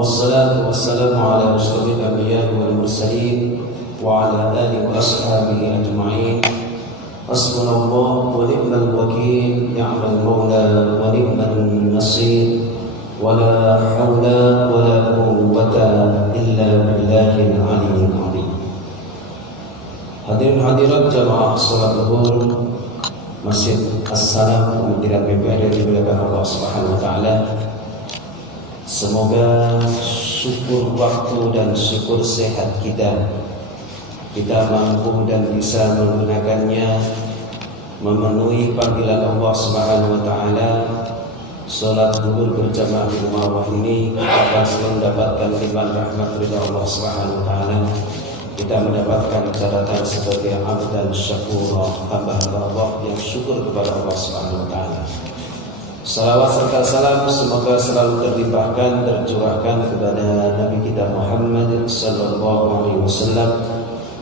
والصلاة والسلام على أشرف الأنبياء والمرسلين وعلى آله وأصحابه أجمعين. حسبنا الله ونعم الوكيل، نعم المولى ونعم النصير، ولا حول ولا قوة إلا بالله العلي العظيم. Hadirin hadirat jamaah salat zuhur Masjid As-Salam Kementerian PPR yang dimuliakan Allah Subhanahu wa taala. Semoga syukur waktu dan syukur sehat kita mampu dan bisa menggunakannya memenuhi panggilan Allah Subhanahu wa taala. Salat zuhur berjamaah di rumah Allah ini kita akan mendapatkan limpahan rahmat dari Allah Subhanahu wa taala. Kita mendapatkan catatan sebagai abdan syakura, hamba-hamba Allah yang syukur kepada Allah Subhanahu wa taala. Salawat serta salam semoga selalu terlimpahkan, tercurahkan kepada Nabi kita Muhammad sallallahu alaihi wasallam.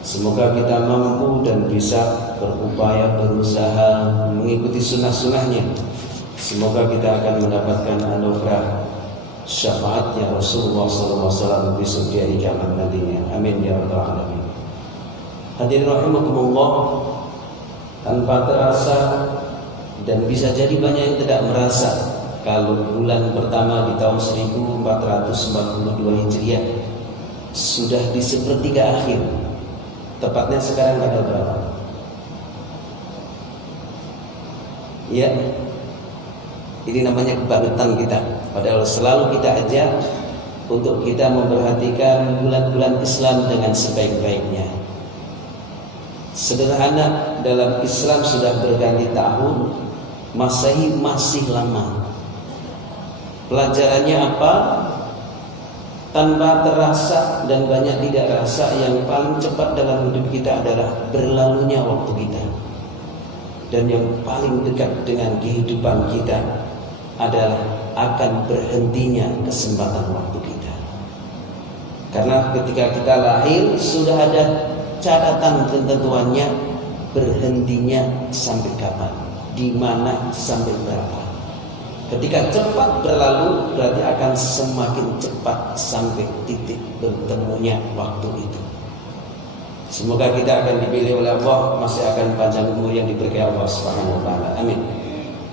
Semoga kita mampu dan bisa berupaya berusaha mengikuti sunnah-sunnahnya. Semoga kita akan mendapatkan anugerah syafaatnya Rasulullah SAW besok di hari kiamat nantinya. Amin ya rabbal alamin. Hadirin rahimakumullah, tanpa terasa dan bisa jadi banyak yang tidak merasa kalau bulan pertama di tahun 1442 Hijriah sudah di sepertiga akhir. Tepatnya sekarang tanggal berapa? Ya, ini namanya kebangetan kita. Padahal selalu kita ajak untuk kita memperhatikan bulan-bulan Islam dengan sebaik-baiknya. Sederhana, dalam Islam sudah berganti tahun, Masehi masih lama. Pelajarannya apa? Tanpa terasa dan banyak tidak rasa, yang paling cepat dalam hidup kita adalah berlalunya waktu kita. Dan yang paling dekat dengan kehidupan kita adalah akan berhentinya kesempatan waktu kita. Karena ketika kita lahir sudah ada catatan ketentuannya, berhentinya sampai kapan, di mana sampai berapa. Ketika cepat berlalu berarti akan semakin cepat sampai titik bertemunya waktu itu. Semoga kita akan dipilih oleh Allah, masih akan panjang umur yang diberkahi Allah Subhanahu wa taala. Amin.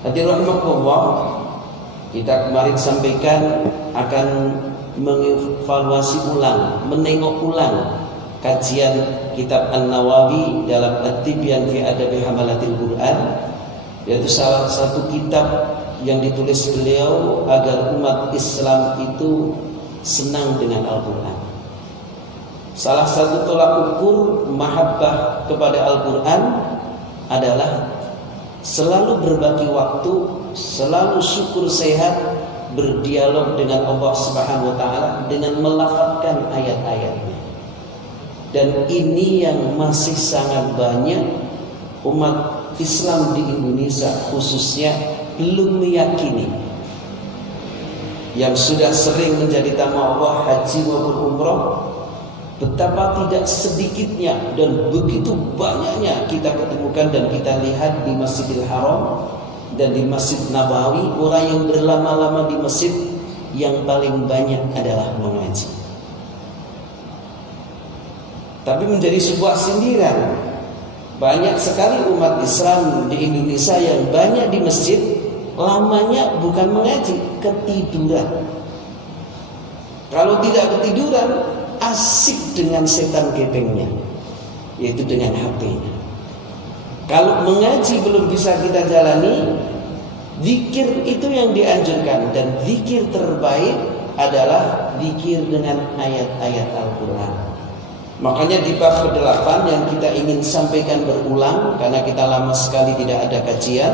Hadirin rahimakumullah, kita kemarin sampaikan akan mengevaluasi ulang, menengok ulang kajian kitab An-Nawawi dalam At-Tibyan fi Adabi Hamalatil Quran, yaitu salah satu kitab yang ditulis beliau agar umat Islam itu senang dengan Al-Quran. Salah satu tolak ukur mahabbah kepada Al-Quran adalah selalu berbagi waktu, selalu syukur sehat, berdialog dengan Allah Subhanahu wa taala dengan melafazkan ayat-ayatnya. Dan ini yang masih sangat banyak umat Islam di Indonesia khususnya belum meyakini. Yang sudah sering menjadi tamu Allah haji maupun umrah, betapa tidak sedikitnya dan begitu banyaknya kita ketemukan dan kita lihat di Masjidil Haram dan di Masjid Nabawi, orang yang berlama-lama di masjid yang paling banyak adalah mengaji. Tapi menjadi sebuah sindiran, banyak sekali umat Islam di Indonesia yang banyak di masjid, lamanya bukan mengaji, ketiduran. Kalau tidak ketiduran, asik dengan setan gepengnya, yaitu dengan HP-nya. Kalau mengaji belum bisa kita jalani, zikir itu yang dianjurkan, dan zikir terbaik adalah zikir dengan ayat-ayat Al-Quran. Makanya di bab ke-8 yang kita ingin sampaikan berulang, karena kita lama sekali tidak ada kajian,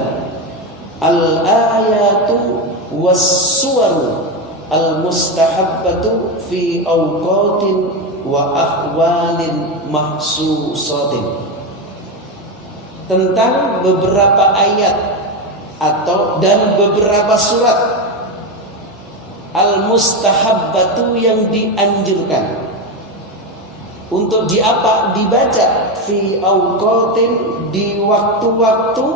al-ayatu was-suwaru al-mustahabbatu fi awqatin wa ahwalin mahsusatin. Tentang beberapa ayat dan beberapa surat al-mustahabbatu yang dianjurkan untuk dibaca fi awqatin, di waktu-waktu,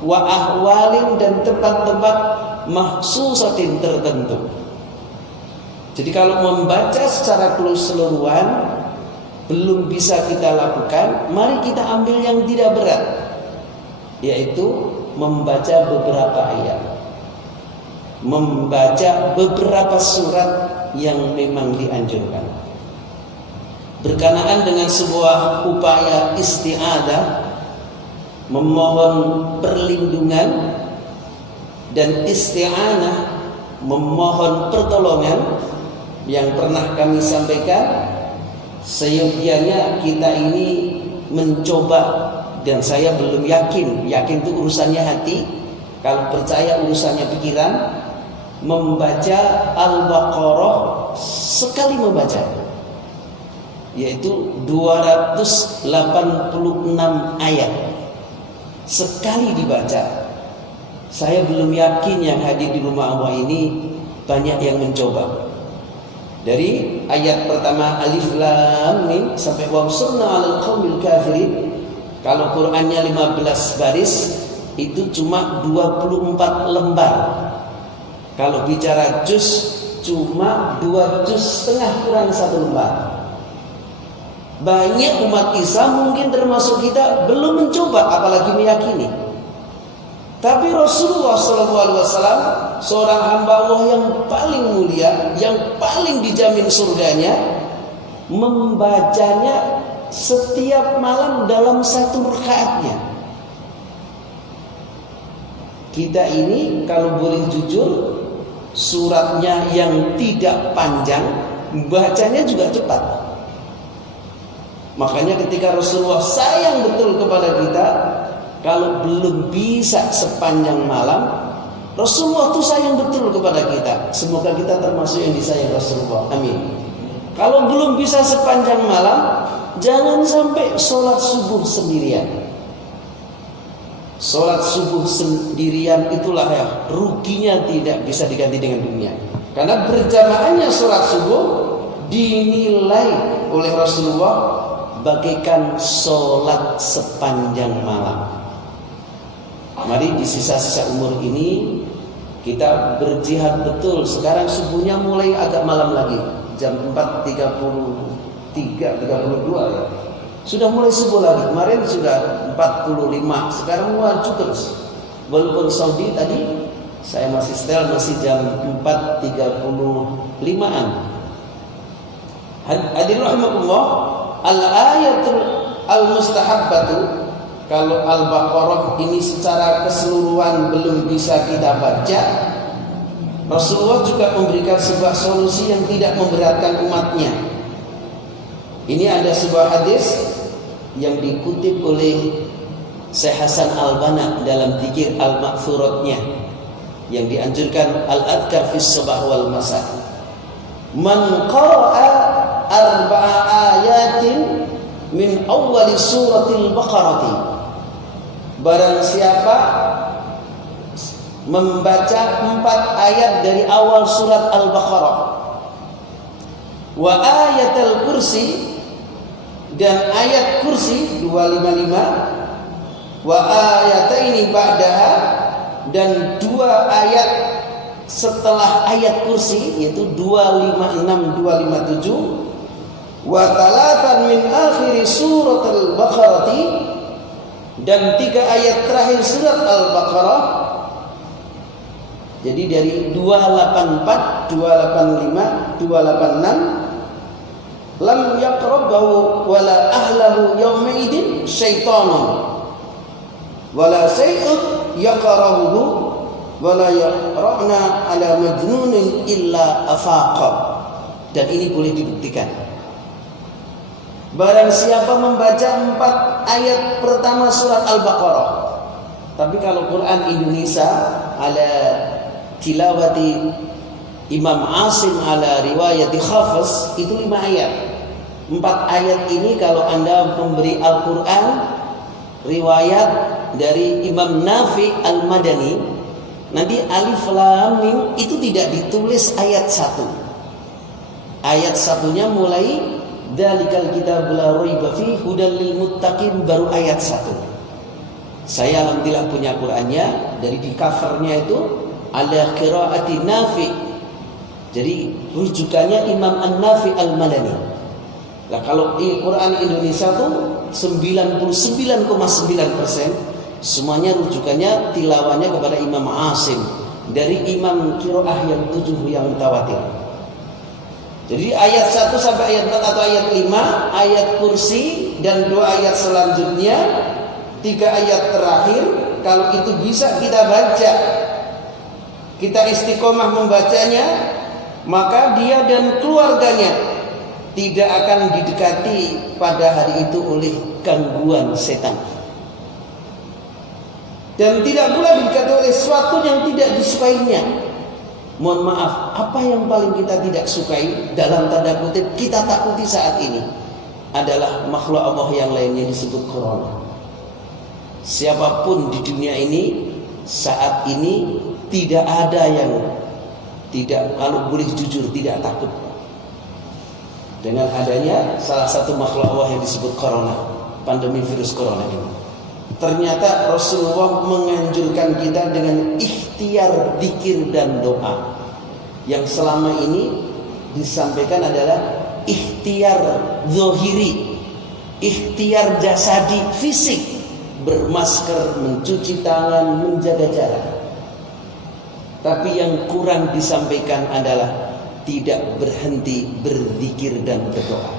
wa ahwalin, dan tempat-tempat mahsusatin tertentu. Jadi kalau membaca secara keseluruhan belum bisa kita lakukan, mari kita ambil yang tidak berat, yaitu membaca beberapa ayat, membaca beberapa surat yang memang dianjurkan. Berkenaan dengan sebuah upaya isti'adah, memohon perlindungan, dan isti'anah, memohon pertolongan, yang pernah kami sampaikan, seyogianya kita ini mencoba, dan saya belum yakin itu urusannya hati, kalau percaya urusannya pikiran, membaca Al-Baqarah sekali membaca, yaitu 286 ayat sekali dibaca. Saya belum yakin yang hadir di rumah Allah ini banyak yang mencoba. Dari ayat pertama Alif Lam Mim sampai Wansurna 'alal qaumil kafirin, kalau Qur'annya 15 baris, itu cuma 24 lembar. Kalau bicara juz, cuma 2 juz setengah, kurang 1 lembar. Banyak umat Islam, mungkin termasuk kita, belum mencoba apalagi meyakini. Tapi Rasulullah SAW, seorang hamba Allah yang paling mulia, yang paling dijamin surganya, membacanya setiap malam dalam 1 rakaatnya. Kita ini kalau boleh jujur, suratnya yang tidak panjang, bacanya juga cepat. Makanya ketika Rasulullah sayang betul kepada kita, kalau belum bisa sepanjang malam, Rasulullah tuh sayang betul kepada kita. Semoga kita termasuk yang disayang Rasulullah. Amin. Kalau belum bisa sepanjang malam, jangan sampai sholat subuh sendirian. Sholat subuh sendirian itulah ya ruginya, tidak bisa diganti dengan dunia. Karena berjamaahnya sholat subuh dinilai oleh Rasulullah bagaikan sholat sepanjang malam. Mari di sisa-sisa umur ini kita berjihad betul. Sekarang subuhnya mulai agak malam lagi, jam 4.32 ya. Sudah mulai subuh lagi. Kemarin sudah 45, sekarang maju terus. Walaupun Saudi tadi saya masih setel, masih jam 4.35-an. Hadirin rahimakumullah, al-ayatul al-mustahabbatu, kalau Al-Baqarah ini secara keseluruhan belum bisa kita baca, Rasulullah juga memberikan sebuah solusi yang tidak memberatkan umatnya. Ini ada sebuah hadis yang dikutip oleh Syekh Hasan Al-Banna dalam Dzikir Al-Ma'thuratnya, yang dianjurkan Al-Adhkar fi Sabah wal Masa. Man qara'a 4 ayatin min awwali suratil Baqarah, barang siapa membaca 4 ayat dari awal surat Al-Baqarah, wa ayatul kursi, dan ayat kursi 255, wa ayataini ba'daha, dan 2 ayat setelah ayat kursi, yaitu 256 257, wa thalathan min akhir surat Al-Baqarah, dan 3 ayat terakhir surat Al-Baqarah. Jadi dari 284, 285, 286, lam yaqrabahu wala ahlahu yawmaidin syaitanun wala say'ud yaqrabuhu wala yaqra'na ala majnunin illa afaqa. Dan ini boleh dibuktikan. Barang siapa membaca 4 ayat pertama surat Al-Baqarah, tapi kalau Quran Indonesia ala tilawati Imam Asim ala riwayati Hafiz, itu 5 ayat. 4 ayat ini kalau Anda memberi Al-Quran riwayat dari Imam Nafi Al-Madani, nanti Alif Lam Mim itu tidak ditulis ayat 1. Ayat satunya mulai Dzalikal kitabul la raiba fihi hudal lil muttaqin, baru ayat 1. Saya alhamdulillah punya Qur'annya, dari di covernya itu ala qiraati Nafi Jadi rujukannya Imam An-Nafi Al-Madani. Nah, kalau Quran Indonesia tuh 99,9% semuanya rujukannya tilawahnya kepada Imam Asim dari Imam Qiraah yang 7 yang mutawatir. Jadi ayat 1 sampai ayat 4 atau ayat 5, ayat kursi dan 2 ayat selanjutnya, 3 ayat terakhir, kalau itu bisa kita baca, kita istiqomah membacanya, maka dia dan keluarganya tidak akan didekati pada hari itu oleh gangguan setan. Dan tidak pula didekati oleh sesuatu yang tidak disukainya. Mohon maaf, apa yang paling kita tidak sukai dalam tanda kutip kita takuti saat ini adalah makhluk Allah yang lainnya disebut corona. Siapapun di dunia ini saat ini tidak ada yang tidak, kalau boleh jujur, tidak takut dengan adanya salah satu makhluk Allah yang disebut corona, pandemi virus corona ini. Ternyata Rasulullah menganjurkan kita dengan ikhtiar zikir dan doa. Yang selama ini disampaikan adalah ikhtiar zahiri, ikhtiar jasadi, fisik, bermasker, mencuci tangan, menjaga jarak. Tapi yang kurang disampaikan adalah tidak berhenti berzikir dan berdoa.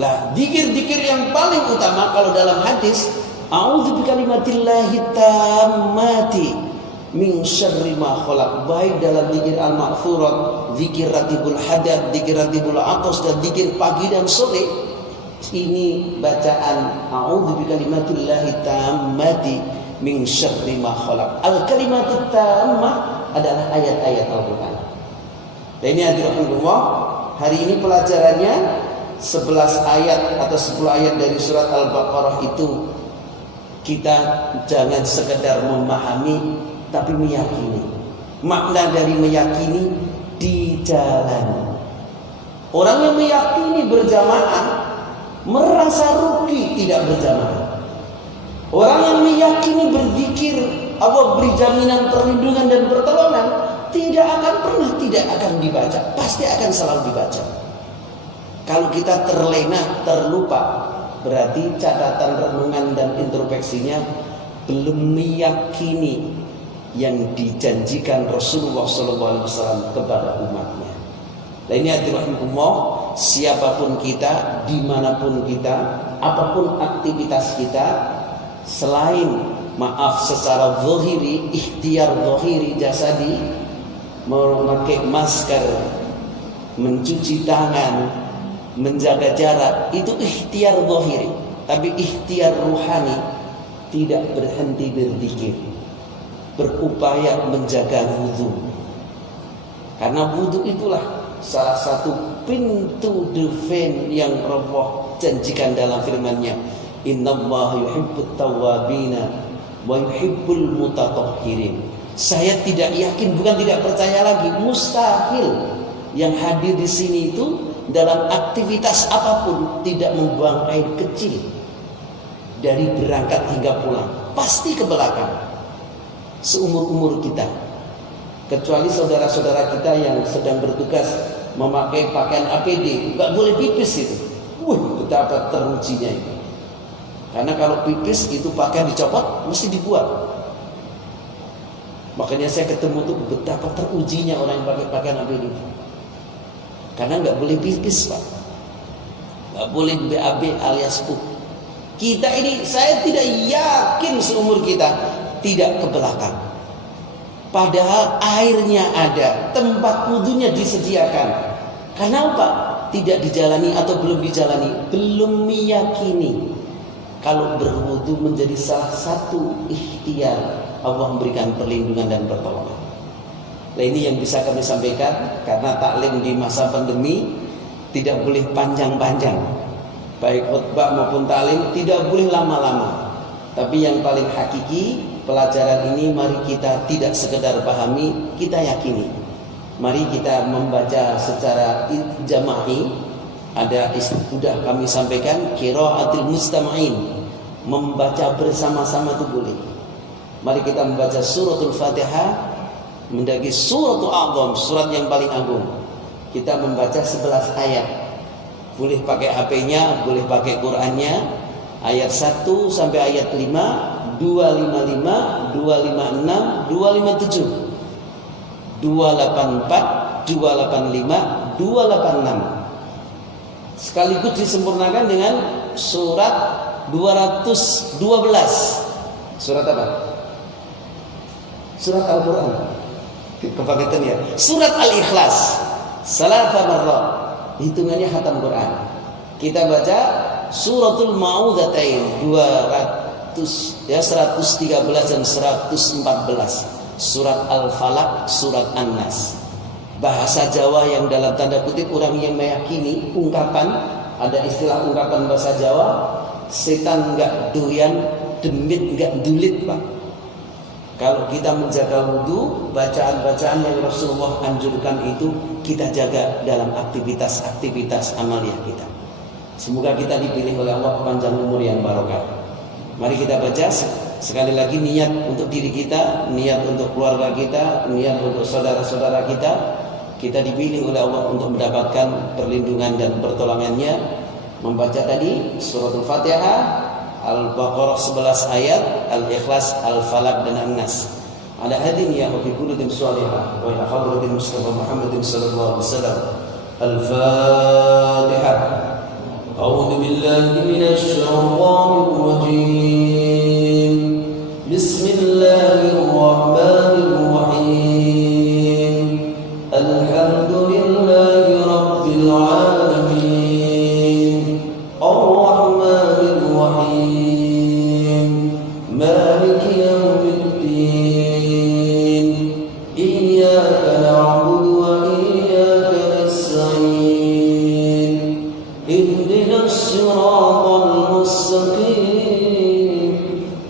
Lah, zikir-zikir yang paling utama kalau dalam hadis, a'udzu bikalimatillahi tammati min syarri ma khalaq, baik dalam zikir al-ma'thurat, zikir ratibul hadat, zikir ratibul atas, dan zikir pagi dan sore. Ini bacaan a'udzu bikalimatillahi tammati min syarri ma khalaq. Al-kalimatut tammah adalah ayat-ayat Al-Qur'an. Dan ini hadirin, hari ini pelajarannya 11 ayat atau 10 ayat dari surat Al-Baqarah itu kita jangan sekedar memahami tapi meyakini. Makna dari meyakini dijalani. Orang yang meyakini berjamaah merasa rugi tidak berjamaah. Orang yang meyakini berzikir Allah beri jaminan perlindungan dan pertolongan, tidak akan pernah tidak akan dibaca, pasti akan selalu dibaca. Kalau kita terlena, terlupa, berarti catatan renungan dan introspeksinya belum meyakini yang dijanjikan Rasulullah SAW kepada umatnya. Nah, ini hadirin, siapapun kita, dimanapun kita, apapun aktivitas kita, selain maaf secara zahiri, ikhtiar zahiri jasadi, memakai masker, mencuci tangan, menjaga jarak, itu ikhtiar zahiri. Tapi ikhtiar ruhani tidak berhenti berzikir, berupaya menjaga wudu. Karena wudu itulah salah satu pintu defense yang Allah janjikan dalam firman-Nya, innallaha yuhibbut tawwabina wa yuhibbul mutatahhirin. Saya tidak yakin, bukan tidak percaya lagi, mustahil yang hadir di sini itu dalam aktivitas apapun tidak membuang air kecil dari berangkat hingga pulang, pasti ke belakang seumur-umur kita, kecuali saudara-saudara kita yang sedang bertugas memakai pakaian APD, nggak boleh pipis itu. Betapa terujinya itu. Karena kalau pipis itu pakaian dicopot mesti dibuat. Makanya saya ketemu tuh betapa terujinya orang yang pakai pakaian APD. Karena nggak boleh pipis, Pak, nggak boleh BAB alias pup. Kita ini, saya tidak yakin seumur kita tidak ke belakang. Padahal airnya ada, tempat wudunya disediakan. Kenapa tidak dijalani atau belum dijalani? Belum meyakini kalau berwudu menjadi salah satu ikhtiar Allah memberikan perlindungan dan pertolongan. Nah, ini yang bisa kami sampaikan, karena taklim di masa pandemi tidak boleh panjang-panjang, baik khutbah maupun taklim tidak boleh lama-lama. Tapi yang paling hakiki pelajaran ini, mari kita tidak sekedar pahami, kita yakini. Mari kita membaca secara jama'i. Ada sudah kami sampaikan qiraatul mustama'in, membaca bersama-sama itu boleh. Mari kita membaca suratul Fatihah mendaki suratul a'zam, surat yang paling agung. Kita membaca 11 ayat. Boleh pakai HP-nya, boleh pakai Qur'annya. Ayat 1 sampai ayat 5, 255, 256, 257, 284, 285, 286. Sekaligus disempurnakan dengan surat 212. Surat apa? Surat Al-Quran. Kepaketan ya. Surat Al-Ikhlas. Salasa marrat. Hitungannya khatam Quran. Kita baca suratul Ma'udzatain 113 dan 114. Surat Al-Falaq, surat An-Nas. Bahasa Jawa yang dalam tanda kutip orang yang meyakini ungkapan, ada istilah ungkapan bahasa Jawa, setan enggak doyan, demit enggak dulit, Pak. Kalau kita menjaga wudu, bacaan-bacaan yang Rasulullah anjurkan itu kita jaga dalam aktivitas-aktivitas amaliah kita. Semoga kita dipilih oleh Allah panjang umur yang barokah. Mari kita baca sekali lagi, niat untuk diri kita, niat untuk keluarga kita, niat untuk saudara-saudara kita. Kita dipilih oleh Allah untuk mendapatkan perlindungan dan pertolongannya. Membaca tadi suratul Fatihah, Al-Baqarah 11 ayat, Al-Ikhlas, Al-Falaq dan An-Nas. Ala hadin ya fi qulutin salihah wa ila hadratin Mustafa Muhammadin sallallahu alaihi wasallam. Al-Fatihah. A'udzu billahi minasy syaithanir rajim. Bismillahirrahmanirrahim. Alhamdulillahi rabbil alamin. Ar-Rahmanir Rahim. Maliki yaumiddin. Iyyaka na'budu wa iyyaka nasta'in. Ihdinas siratal mustaqim.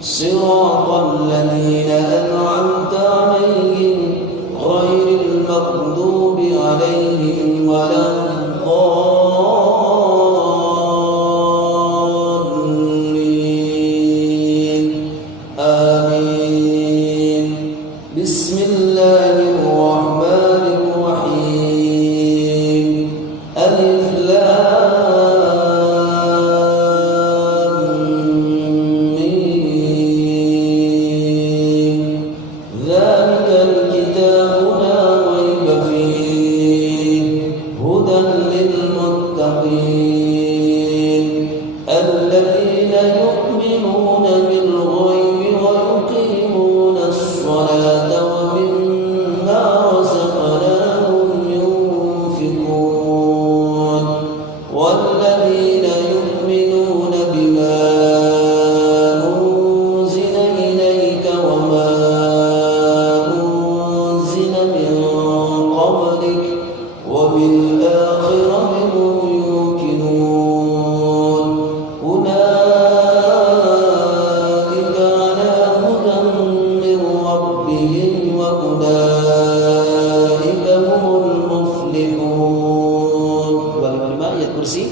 Siratal ladzina an'amta 'alaihim ghairil maghdubi 'alaihim waladdallin. Amin. Bismillahirrahmanirrahim. Alif lam mim. Dzalikal kitabu la raiba fihi hudan lil muttaqin alladzina yu'minuna bil ghaibi wa yuqimuna as-salata wa mimma razaqnahum yunfiqun walladzina yu'minuna bima unzila ilayka wa ma unzila min qablik wa bil akhirati hum yuqinun ulaika ala hudan min rabbihim wa ulaika humul muflihun. Wal ayat kursi.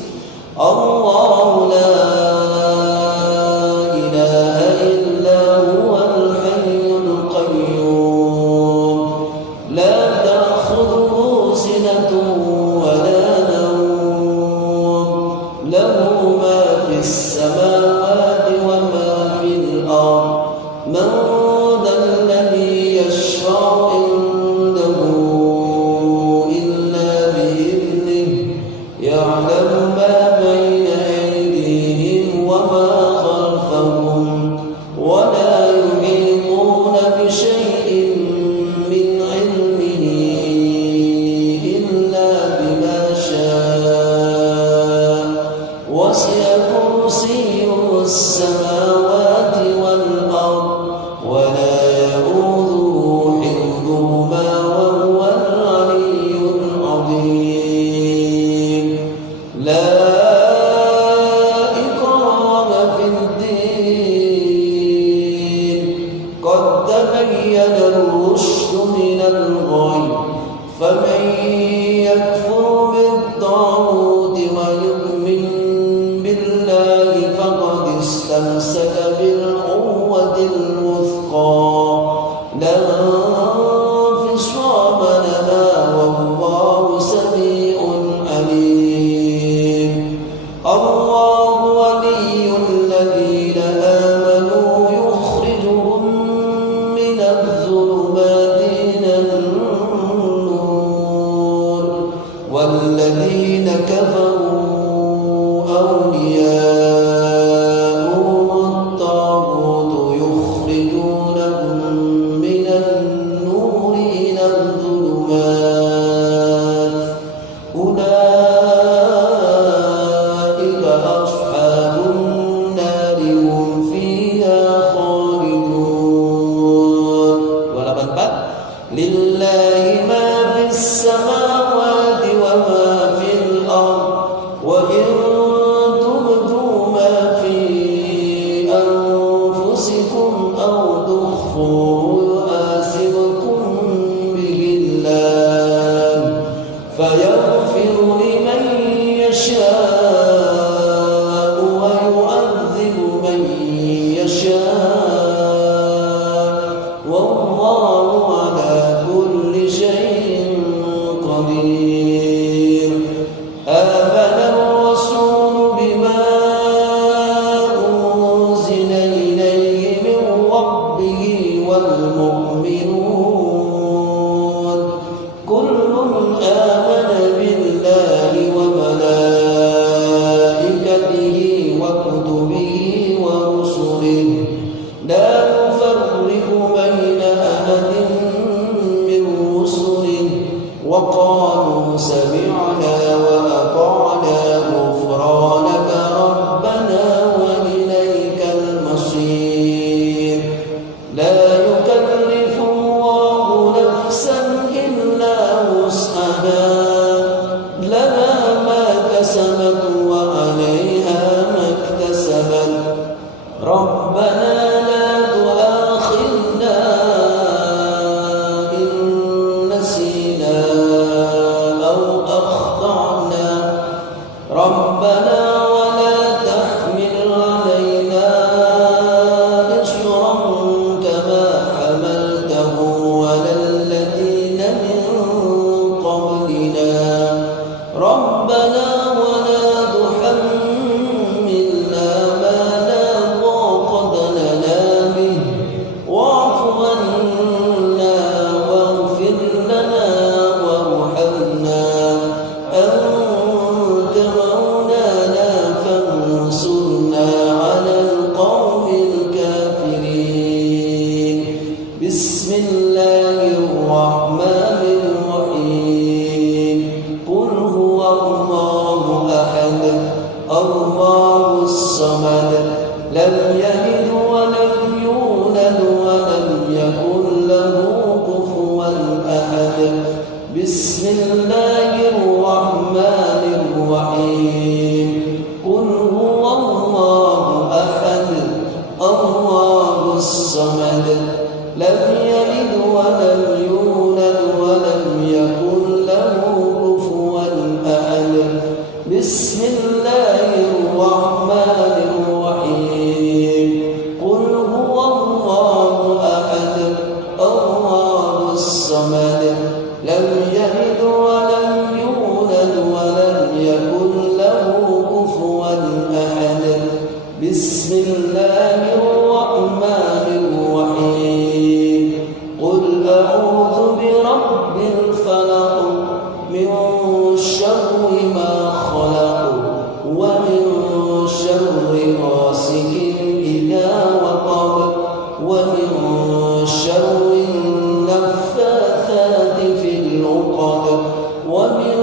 Allahu la ilaha illa huwal hayyul qayyum la ta'khudhuhu sinatun wa la nawm lahu ma fis samawati wa ma fil ard man dhal ladhi yashfa'u indahu illa bi idhnihi ya'lamu ma bayna والذين كفروا أولياءهم الطاغوت يخرجونهم من النور إلى الظلمات أولئك أصحاب النار هم فيها خالدون. 84 لله ما في السماوات وما في الأرض وإن تبدوا ما في أنفسكم أو تخفوه يحاسبكم به الله فيغفر لمن يشاء ويعذب من يشاء والله على كل شيء قدير. آمن الرسول بما أنزل إليه من ربه والمؤمنون كل آمن بالله وملائكته وكتبه ورسله لا نفرق بين أحد من رسله وقالوا سمعنا وأطعنا غفرانك ربنا وإليك المصير. لا يكلف الله نفسا إلا وسعها لها ما كسبت وعليها ما اكتسبت ربنا لا تؤاخذنا إن نسينا أو أخطأنا ربنا ولا تحمل علينا إصرا كما حملته على الذين من قبلنا ربنا ولا تحملنا ما لا طاقة لنا به واعف عنا واغفر لنا وارحمنا أنت مولانا فانصرنا على القوم الكافرين. بسم الله الرحمن الرحيم قل هو الله أحد الله الصمد لم يلد ولم يولد ولم يكن له كفوا أحد. بسم الله الرحمن الرحيم قل هو الله أحد الله الصمد لم يلد ولم يولد ولم يكن له كفوا أحد. بسم الله الرحمن الرحيم قل هو الله أحد الله الصمد لم يلد ولم يولد ولم يكن له كفوا أحد. بسم الله الرحمن الرحيم قل أعوذ برب الفلق من شر ما خلق ومن شر غاسق إذا وقب ومن شر النفاثات في العقد ومن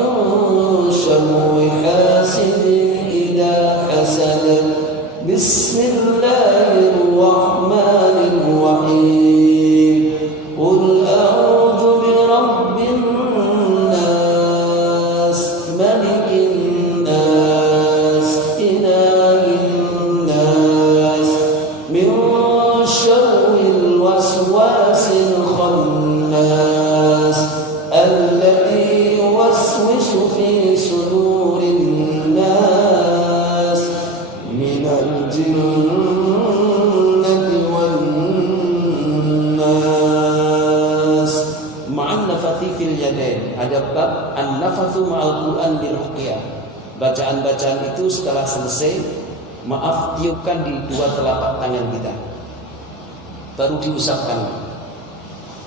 شر حاسد إذا حسد. بسم الله الرحمن الرحيم قل أعوذ برب الناس ملك الناس إله الناس من شر الوسواس الخناس الذي يوسوس في صدور الناس من الجنة والناس. Ma'an nafathi fil yadain. Ada bab an-nafathu ma'al Qur'an bil ruqyah. Bacaan-bacaan itu setelah selesai, maaf, tiupkan di dua telapak tangan kita, baru diusapkan.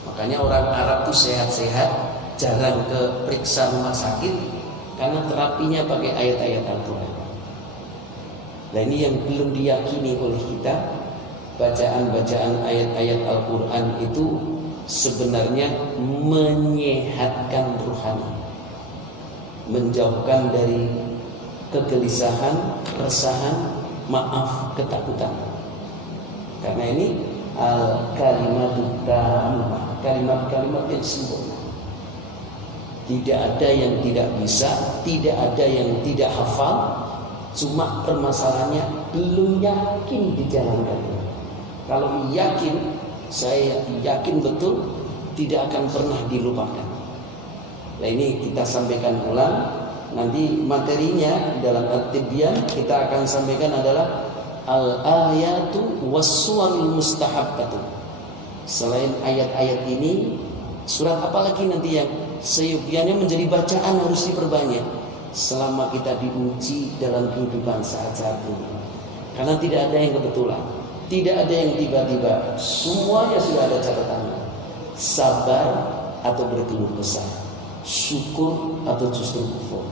Makanya orang Arab itu sehat-sehat, jarang ke periksa rumah sakit, karena terapinya pakai ayat-ayat Al-Quran. Nah ini yang belum diyakini oleh kita. Bacaan-bacaan ayat-ayat Al-Quran itu sebenarnya menyehatkan rohani, menjauhkan dari kegelisahan, keresahan, maaf, ketakutan. Karena ini al-kalimatut tammah, kalimat-kalimat yang sempurna. Tidak ada yang tidak bisa, tidak ada yang tidak hafal. Cuma permasalahannya belum yakin dijalankan. Kalau yakin, saya yakin betul tidak akan pernah dilupakan. Nah ini kita sampaikan ulang. Nanti materinya dalam At-Tibyan kita akan sampaikan adalah al-ayatu was-suwarul mustahabbatu. Selain ayat-ayat ini, surat apa lagi nanti yang seyogianya menjadi bacaan harus diperbanyak selama kita diuji dalam kehidupan saat-saat ini. Karena tidak ada yang kebetulan, tidak ada yang tiba-tiba, semuanya sudah ada catatannya. Sabar atau berkeluh kesah, syukur atau justru kufur.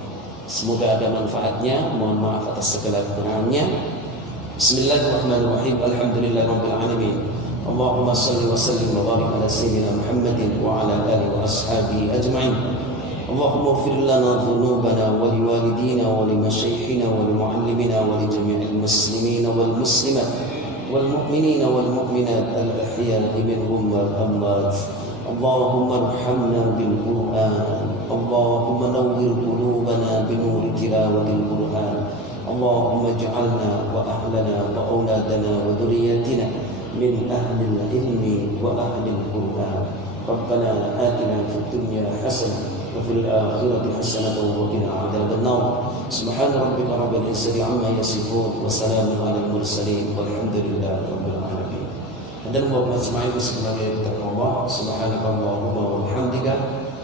Semoga ada manfaatnya. Mohon maaf atas segala kekurangannya. Bismillahirrahmanirrahim. Alhamdulillahirabbil alamin. Allahumma shalli wa sallim wa barik ala sayyidina Muhammadin wa ala alihi wa ashabihi ajma'in. Allahumma ighfir lana dhunubana wa liwalidina wa limashayikhina wa limuallimina wa li jami'il muslimina wal muslimat wal mu'minina wal mu'minat al-ahya'i minhum wal amwat. Allahumma arhamna bil Qur'an. Allahumma nawwir qulubana bi nuri tilawatil Qur'an. Allahumma ij'alna wa ahlana wa auladana wa dhurriyyatina min ahlil ilmi wa ahlil Qur'an. Rabbana atina fid dunya hasanah wa fil akhirati hasanah wa qina adzaban nar. Subhana rabbika rabbil izzati amma yasifun wa salamun alal mursalin walhamdulillahi rabbil alamin. Dan Allahumma ij'alna sebagai taqwa. Subhanakallahumma wa bihamdika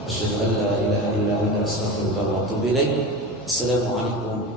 asyhadu an la ilaha illa anta astaghfiruka wa atubu ilaik. Assalamualaikum